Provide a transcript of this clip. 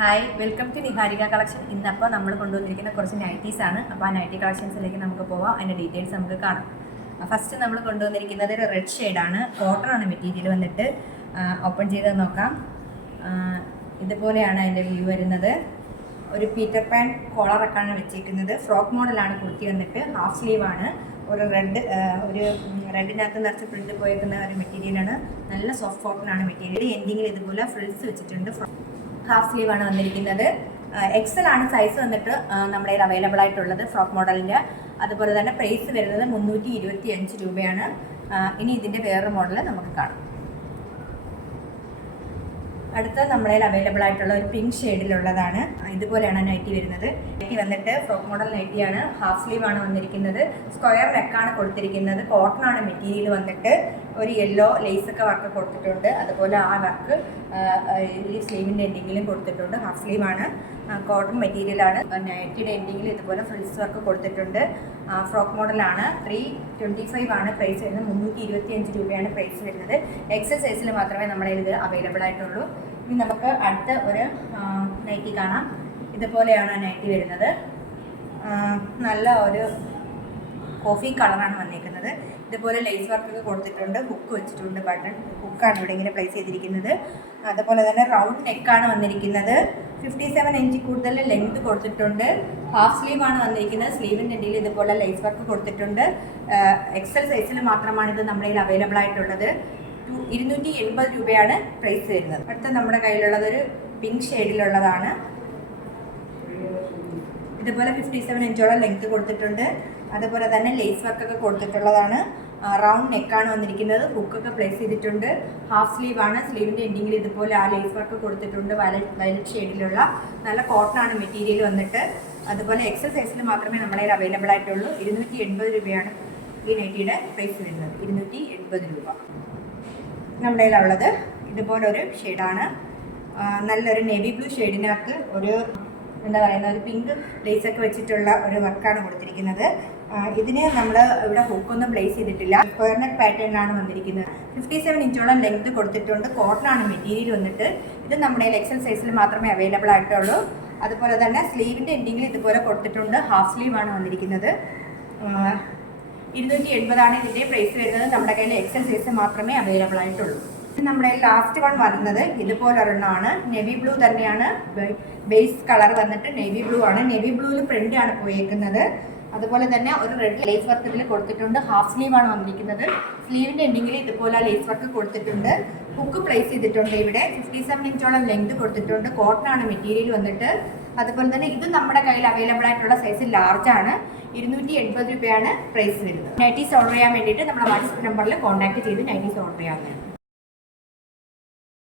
Hi, welcome to Niharika collection. ഇന്നപ്പോൾ നമ്മൾ കൊണ്ടുവന്നിരിക്കുന്ന കുറച്ച് നൈറ്റീസ് ആണ്. അപ്പോൾ ആ നൈറ്റി കളക്ഷൻസിലേക്ക് നമുക്ക് പോവാം. അതിൻ്റെ ഡീറ്റെയിൽസ് നമുക്ക് കാണാം. ഫസ്റ്റ് നമ്മൾ കൊണ്ടുവന്നിരിക്കുന്നത് ഒരു റെഡ് ഷെയ്ഡാണ്. കോട്ടൺ ആണ് മെറ്റീരിയൽ വന്നിട്ട്. ഓപ്പൺ ചെയ്ത് നോക്കാം. ഇതുപോലെയാണ് അതിൻ്റെ വ്യൂ വരുന്നത്. ഒരു പീറ്റർ പാൻ കോളറൊക്കെയാണ് വെച്ചിരിക്കുന്നത്. ഫ്രോക്ക് മോഡലാണ് കുർത്തി വന്നിട്ട്. ഹാഫ് സ്ലീവ് ആണ്. ഒരു റെഡിനകത്ത് നിറച്ച് പ്രിന്റ് പോയിരിക്കുന്ന ഒരു മെറ്റീരിയലാണ്. നല്ല സോഫ്റ്റ് കോട്ടൺ ആണ് മെറ്റീരിയൽ. എൻഡിങ്ങിൽ ഇതുപോലെ ഫ്രിൽസ് വെച്ചിട്ടുണ്ട്. ഹാഫ് സ്ലീവ് ആണ് വന്നിരിക്കുന്നത്. എക്സൽ ആണ് സൈസ് വന്നിട്ട് നമ്മുടെ കയ്യിൽ അവൈലബിൾ ആയിട്ടുള്ളത് ഫ്രോക്ക് മോഡലിൻ്റെ. അതുപോലെ തന്നെ പ്രൈസ് വരുന്നത് 325 രൂപയാണ്. ഇനി ഇതിൻ്റെ വേറൊരു മോഡൽ നമുക്ക് കാണാം. അടുത്ത നമ്മുടെ കയ്യിൽ അവൈലബിൾ ആയിട്ടുള്ള ഒരു പിങ്ക് ഷെയ്ഡിലുള്ളതാണ്. ഇതുപോലെയാണ് നൈറ്റി വരുന്നത്. നൈറ്റി വന്നിട്ട് ഫ്രോക്ക് മോഡൽ നൈറ്റിയാണ്. ഹാഫ് സ്ലീവ് ആണ് വന്നിരിക്കുന്നത്. സ്ക്വയർ നെക്കാണ് കൊടുത്തിരിക്കുന്നത്. കോട്ടൺ ആണ് മെറ്റീരിയൽ വന്നിട്ട്. ഒരു യെല്ലോ ലേസൊക്കെ വർക്ക് കൊടുത്തിട്ടുണ്ട്. അതുപോലെ ആ വർക്ക് ഈ സ്ലീവിൻ്റെ എൻഡിങ്ങിലും കൊടുത്തിട്ടുണ്ട്. ഹാഫ് സ്ലീവ് ആണ്. കോട്ടൺ മെറ്റീരിയലാണ്. നൈറ്റിയുടെ എൻഡിങ്ങിൽ ഇതുപോലെ ഫ്രിൽസ് വർക്ക് കൊടുത്തിട്ടുണ്ട്. ഫ്രോക്ക് മോഡലാണ്. 325 ആണ് പ്രൈസ് വരുന്നത്. 325 രൂപയാണ് പ്രൈസ് വരുന്നത്. എക്സൽ സൈസിൽ മാത്രമേ നമ്മുടെ ഇത് അവൈലബിൾ ആയിട്ടുള്ളൂ. ഇനി നമുക്ക് അടുത്ത ഒരു നൈറ്റി കാണാം. ഇതുപോലെയാണ് നൈറ്റി വരുന്നത്. നല്ല ഒരു കോഫി കളറാണ് വന്നിരിക്കുന്നത്. ഇതുപോലെ ലേസ് വർക്കൊക്കെ കൊടുത്തിട്ടുണ്ട്. ഹുക്ക് വെച്ചിട്ടുണ്ട്. ബട്ടൺ ഹുക്കാണ് ഇവിടെ ഇങ്ങനെ പ്ലേസ് ചെയ്തിരിക്കുന്നത്. അതുപോലെ തന്നെ റൗണ്ട് നെക്കാണ് വന്നിരിക്കുന്നത്. 57 ഇഞ്ച് കൂടുതൽ ലെങ്ത് കൊടുത്തിട്ടുണ്ട്. ഹാഫ് സ്ലീവ് ആണ് വന്നിരിക്കുന്നത്. സ്ലീവിൻ്റെ ഇടയിൽ ഇതുപോലെ ലേസ് വർക്ക് കൊടുത്തിട്ടുണ്ട്. എക്സൽ സൈസിൽ മാത്രമാണ് ഇത് നമ്മുടെ കയ്യിൽ അവൈലബിൾ ആയിട്ടുള്ളത്. 280 രൂപയാണ് പ്രൈസ് വരുന്നത്. അടുത്ത നമ്മുടെ കയ്യിലുള്ളത് ഒരു പിങ്ക് ഷെയ്ഡിലുള്ളതാണ്. ഇതുപോലെ 57 ഇഞ്ചോളം ലെങ്ത് കൊടുത്തിട്ടുണ്ട്. അതുപോലെ തന്നെ ലേസ് വർക്കൊക്കെ കൊടുത്തിട്ടുള്ളതാണ്. റൗണ്ട് നെക്കാണ് വന്നിരിക്കുന്നത്. ഹുക്കൊക്കെ പ്ലേസ് ചെയ്തിട്ടുണ്ട്. ഹാഫ് സ്ലീവ് ആണ്. സ്ലീവിൻ്റെ എൻഡിങ്ങിൽ ഇതുപോലെ ആ ലേസ് വർക്ക് കൊടുത്തിട്ടുണ്ട്. വയലറ്റ് ഷെയ്ഡിലുള്ള നല്ല കോട്ടൺ ആണ് മെറ്റീരിയൽ വന്നിട്ട്. അതുപോലെ എക്സൽ സൈസിൽ മാത്രമേ നമ്മുടെ കയ്യിൽ അവൈലബിൾ ആയിട്ടുള്ളൂ. 280 രൂപയാണ് ഈ നൈറ്റിയുടെ പ്രൈസ് വരുന്നത്. 280 രൂപ. നമ്മുടെ കയ്യിലുള്ളത് ഇതുപോലൊരു ഷെയ്ഡാണ്. നല്ലൊരു നേവി ബ്ലൂ ഷെയ്ഡിനകത്ത് ഒരു ഒരു പിങ്ക് ലേസൊക്കെ വെച്ചിട്ടുള്ള ഒരു വർക്കാണ് കൊടുത്തിരിക്കുന്നത്. ഇതിന് നമ്മൾ ഇവിടെ ഹുക്കൊന്നും പ്ലേസ് ചെയ്തിട്ടില്ല. സ്ക്വയർ നെക്ക് പാറ്റേണിലാണ് വന്നിരിക്കുന്നത്. 57 ഇഞ്ചോളം ലെങ്ത് കൊടുത്തിട്ടുണ്ട്. കോട്ടൺ ആണ് മെറ്റീരിയൽ വന്നിട്ട്. ഇത് നമ്മുടെ എക്സൽ സൈസിൽ മാത്രമേ അവൈലബിൾ ആയിട്ടുള്ളൂ. അതുപോലെ തന്നെ സ്ലീവിൻ്റെ എൻഡിങ്ങിൽ ഇതുപോലെ കൊടുത്തിട്ടുണ്ട്. ഹാഫ് സ്ലീവ് ആണ് വന്നിരിക്കുന്നത്. 280 ആണ് ഇതിൻ്റെ പ്രൈസ് വരുന്നത്. നമ്മുടെ കയ്യിൽ എക്സൽ സൈസ് മാത്രമേ അവൈലബിൾ ആയിട്ടുള്ളൂ. നമ്മുടെ ലാസ്റ്റ് വൺ വരുന്നത് ഇതുപോലൊരെണ്ണമാണ്. നേവി ബ്ലൂ തന്നെയാണ്. ബേസ് കളർ വന്നിട്ട് നേവി ബ്ലൂ ആണ്. നേവി ബ്ലൂവിൽ പ്രിന്റ് ആണ് പോയേക്കുന്നത്. അതുപോലെ തന്നെ ഒരു റെഡ് ലേസ് വർക്ക് ഇതിൽ കൊടുത്തിട്ടുണ്ട്. ഹാഫ് സ്ലീവ് ആണ് വന്നിരിക്കുന്നത്. സ്ലീവിൻ്റെ എൻഡിങ്ങിൽ ഇതുപോലെ ലേസ് വർക്ക് കൊടുത്തിട്ടുണ്ട്. ഹുക്ക് പ്ലേസ് ചെയ്തിട്ടുണ്ട്. ഇവിടെ 57 ഇഞ്ചോളം ലെങ്ത് കൊടുത്തിട്ടുണ്ട്. കോട്ടൺ ആണ് മെറ്റീരിയൽ വന്നിട്ട്. അതുപോലെ തന്നെ ഇത് നമ്മുടെ കയ്യിൽ അവൈലബിൾ ആയിട്ടുള്ള സൈസ് ലാർജ് ആണ്. 280 രൂപയാണ് പ്രൈസ് വരുന്നത്. നൈറ്റീസ് ഓർഡർ ചെയ്യാൻ വേണ്ടിയിട്ട് നമ്മുടെ വാട്സ്ആപ്പ് നമ്പറിൽ കോൺടാക്ട് ചെയ്ത് നൈറ്റീസ് ഓർഡർ ചെയ്യാവുന്നതാണ്.